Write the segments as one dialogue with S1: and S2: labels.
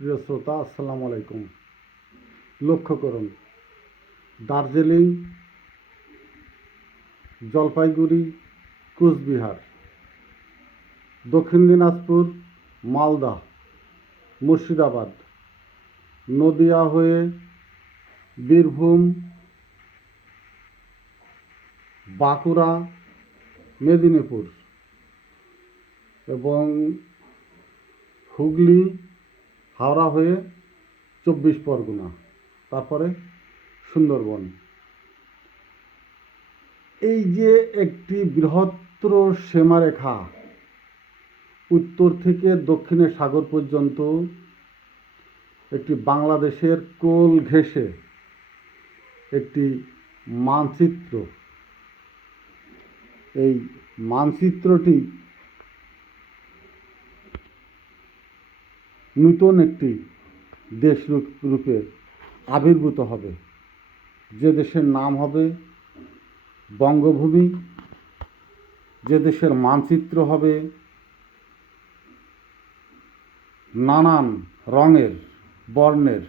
S1: প্রিয় শ্রোতা, আসসালামু আলাইকুম। লক্ষ্য করুন, দার্জিলিং, জলপাইগুড়ি, কুচবিহার, দক্ষিণ দিনাজপুর, মালদা, মুর্শিদাবাদ, নদিয়া হয়ে বীরভূম, বাঁকুড়া, মেদিনীপুর এবং হুগলি হাওড়া হয়ে চব্বিশ পরগনা, তারপরে সুন্দরবন। এই যে একটি বৃহত্তর সীমারেখা, উত্তর থেকে দক্ষিণে সাগর পর্যন্ত, একটি বাংলাদেশের কোল ঘেঁষে, একটি মানচিত্র। এই মানচিত্রটি নূতন একটি দেশ রূপ- আবির্ভূত হবে। যে দেশের নাম হবে বঙ্গভূমি, যে দেশের মানচিত্র হবে নানান রঙের, বর্ণের।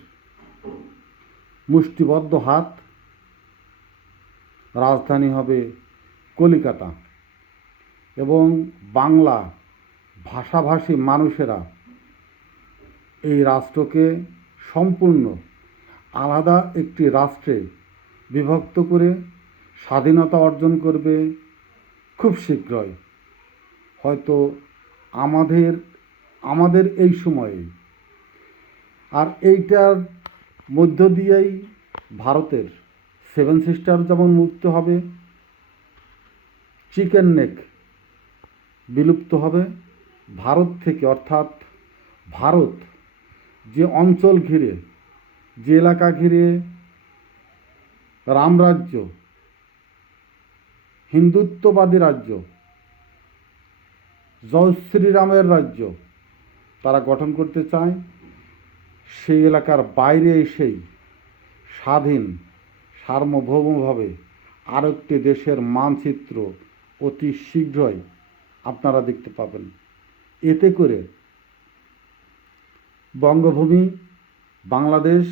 S1: মুষ্টিবদ্ধ হাত। রাজধানী হবে কলিকাতা। এবং বাংলা ভাষাভাষী মানুষেরা এই রাষ্ট্রকে সম্পূর্ণ আলাদা একটি রাষ্ট্রে বিভক্ত করে স্বাধীনতা অর্জন করবে খুব শীঘ্রই। হয়তো আমাদের আমাদের এই সময়ে। আর এইটার মধ্য দিয়েই ভারতের সেভেন সিস্টার যেমন মুক্ত হবে, চিকেন নেক বিলুপ্ত হবে। ভারত থেকে অর্থাৎ ভারত অঞ্চল ঘিরে, যে এলাকা ঘিরে রামরাজ্য হিন্দুত্ববাদী রাজ্য, জয় শ্রীরামের রাজ্য তারা গঠন করতে চায়, সেই এলাকার বাইরে এসেই স্বাধীন, সার্বভৌমভাবে আরেকটি দেশের মানচিত্র অতি শীঘ্রই আপনারা দেখতে পাবেন। এতে করে বঙ্গভূমি, বাংলাদেশ,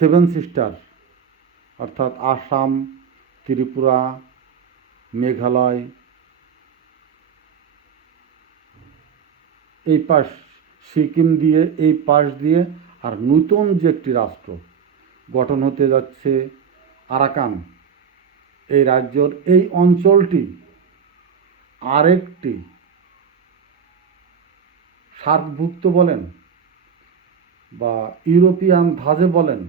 S1: সেভেন সিস্টার, অর্থাৎ আসাম, ত্রিপুরা, মেঘালয়। এই পাশ সিকিম দিয়ে, এই পাশ দিয়ে আর নূতন যে একটি রাষ্ট্র গঠন হতে যাচ্ছে আরাকান। এই রাজ্যর এই অঞ্চলটি আরেকটি সার্কভুক্ত বলেন। বা ইউরোপিয়ান ধাঁজে বলেন,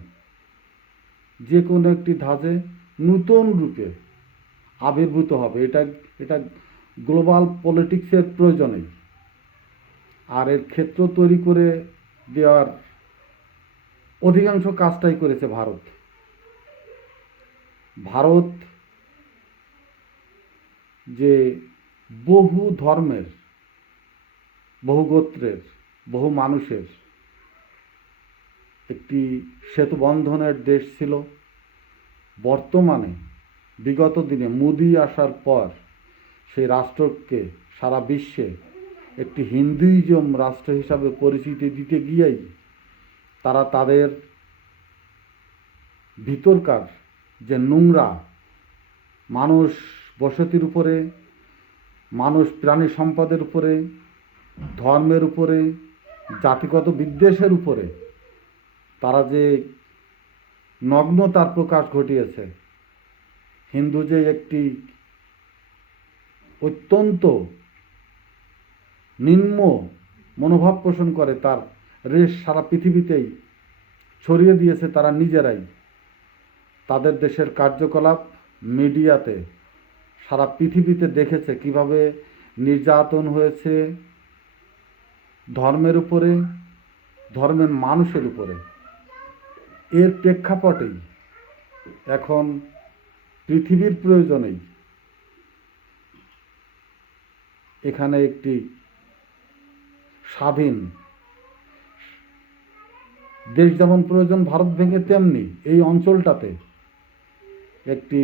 S1: যে কোনো একটি ধাজে নূতন রূপে আবির্ভূত হবে। এটা এটা গ্লোবাল পলিটিক্সের প্রয়োজনেই আর এর ক্ষেত্র তৈরি করে দেওয়ার অধিকাংশ কাজটাই করেছে ভারত। ভারত যে বহু ধর্মের, বহু গোত্রের, বহু মানুষের একটি সেতুবন্ধনের দেশ ছিল। বর্তমানে বিগত দিনে মোদি আসার পর সেই রাষ্ট্রকে সারা বিশ্বে একটি হিন্দুইজম রাষ্ট্র হিসাবে পরিচিতি দিতে গিয়েই তারা তাদের ভিতরকার যে নোংরা মানুষ বসতির উপরে, মানুষ প্রাণী সম্পদের উপরে, ধর্মের উপরে, জাতিগত বিদ্বেষের উপরে তারা যে নগ্নতার প্রকাশ ঘটিয়েছে, হিন্দু যে একটি অত্যন্ত নিম্ন মনোভাব পোষণ করে, তার রেশ সারা পৃথিবীতেই ছড়িয়ে দিয়েছে তারা নিজেরাই। তাদের দেশের কার্যকলাপ মিডিয়াতে সারা পৃথিবীতে দেখেছে কীভাবে নির্যাতন হয়েছে ধর্মের উপরে, ধর্মের মানুষের উপরে। এর প্রেক্ষাপটেই এখন পৃথিবীর প্রয়োজনেই এখানে একটি স্বাধীন দেশ যেমন প্রয়োজন ভারত ভেঙে তেমনি এই অঞ্চলটাতে একটি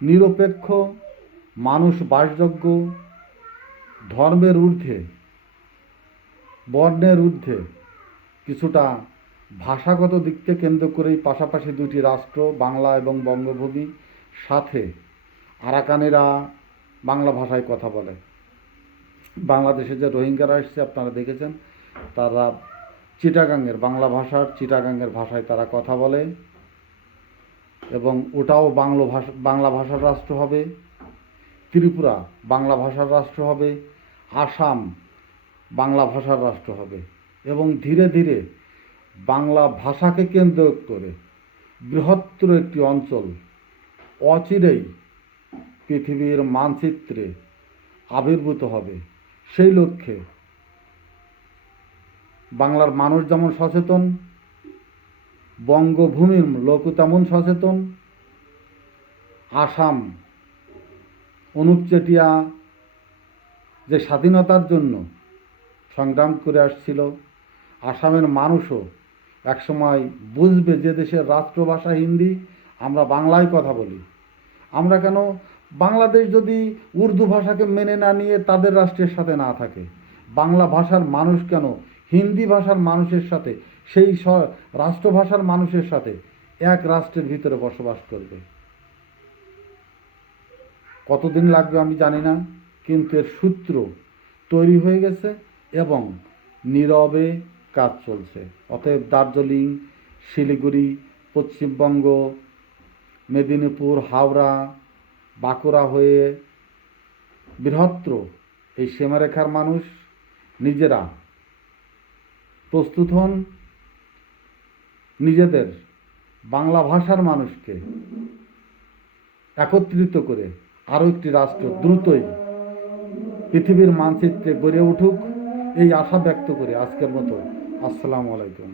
S1: নিরপেক্ষ মানুষ বাসযোগ্য ধর্মের ঊর্ধ্বে, বর্ণের ঊর্ধ্বে কিছুটা ভাষাগত দিককে কেন্দ্র করেই পাশাপাশি দুটি রাষ্ট্র, বাংলা এবং বঙ্গভূমি, সাথে আরাকানেরা বাংলা ভাষায় কথা বলে। বাংলাদেশে যে রোহিঙ্গারা এসছে, আপনারা দেখেছেন, তারা চিটাগাংয়ের, বাংলা ভাষার চিটাগাংয়ের ভাষায় তারা কথা বলে এবং ওটাও বাংলা ভাষা, বাংলা ভাষার রাষ্ট্র হবে। ত্রিপুরা বাংলা ভাষার রাষ্ট্র হবে। আসাম বাংলা ভাষার রাষ্ট্র হবে। এবং ধীরে ধীরে বাংলা ভাষাকে কেন্দ্র করে বৃহত্তর একটি অঞ্চল, অচিরেই পৃথিবীর মানচিত্রে আবির্ভূত হবে। সেই লক্ষ্যে বাংলার মানুষ যেমন সচেতন, বঙ্গভূমির লোকও তেমন সচেতন। আসাম অনুপ চেটিয়া যে স্বাধীনতার জন্য সংগ্রাম করে আসছিল, আসামের মানুষও একসময় বুঝবে যে দেশের রাষ্ট্রভাষা হিন্দি, আমরা বাংলায় কথা বলি। আমরা কেন বাংলাদেশ যদি উর্দু ভাষাকে মেনে না নিয়ে তাদের রাষ্ট্রের সাথে না থাকে? বাংলা ভাষার মানুষ কেন হিন্দি ভাষার মানুষের সাথে, সেই রাষ্ট্রভাষার মানুষের সাথে এক রাষ্ট্রের ভিতরে বসবাস করবে? কতদিন লাগবে আমি জানি না, কিন্তু এর সূত্র তৈরি হয়ে গেছে এবং নীরবে কাজ চলছে। অতএব দার্জিলিং, শিলিগুড়ি, পশ্চিমবঙ্গ, মেদিনীপুর, হাওড়া, বাঁকুড়া হয়ে বৃহত্র এই সীমারেখার মানুষ নিজেরা প্রস্তুত হন নিজেদের বাংলা ভাষার মানুষকে একত্রিত করে আরও একটি রাষ্ট্র দ্রুতই পৃথিবীর মানচিত্রে গড়ে উঠুক, এই আশা ব্যক্ত করে আজকের মতো আসসালামু আলাইকুম।